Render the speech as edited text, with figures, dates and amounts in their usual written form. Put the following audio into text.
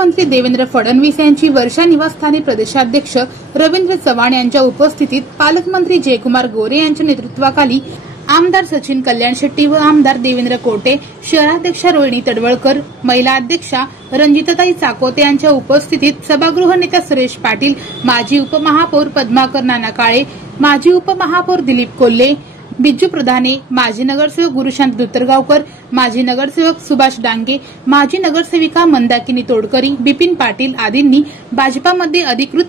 मुख्यमंत्री देवेंद्र फडणवीस यांची वर्षा निवासस्थानी प्रदेशाध्यक्ष रवींद्र चव्हाण यांच्या उपस्थितीत पालकमंत्री जयकुमार गोरे यांच्या नेतृत्वाखाली आमदार सचिन कल्याण शेट्टी व आमदार देवेंद्र कोटे, शहराध्यक्षा रोहिणी तडवळकर, महिला अध्यक्षा रंजिताताई चाकोते यांच्या उपस्थितीत सभागृह नेता सुरेश पाटील, माजी उपमहापौर पद्माकर नाना काळे, माजी उपमहापौर दिलीप कोल्हे, बिज्जू प्रधाने, माजी नगरसेवक गुरुशांत दुतरगावकर, माजी नगरसेवक सुभाष डांगे, माजी नगरसेविका मंदाकिनी तोडकरी, बिपिन पाटील आदींनी भाजपामध्ये अधिकृत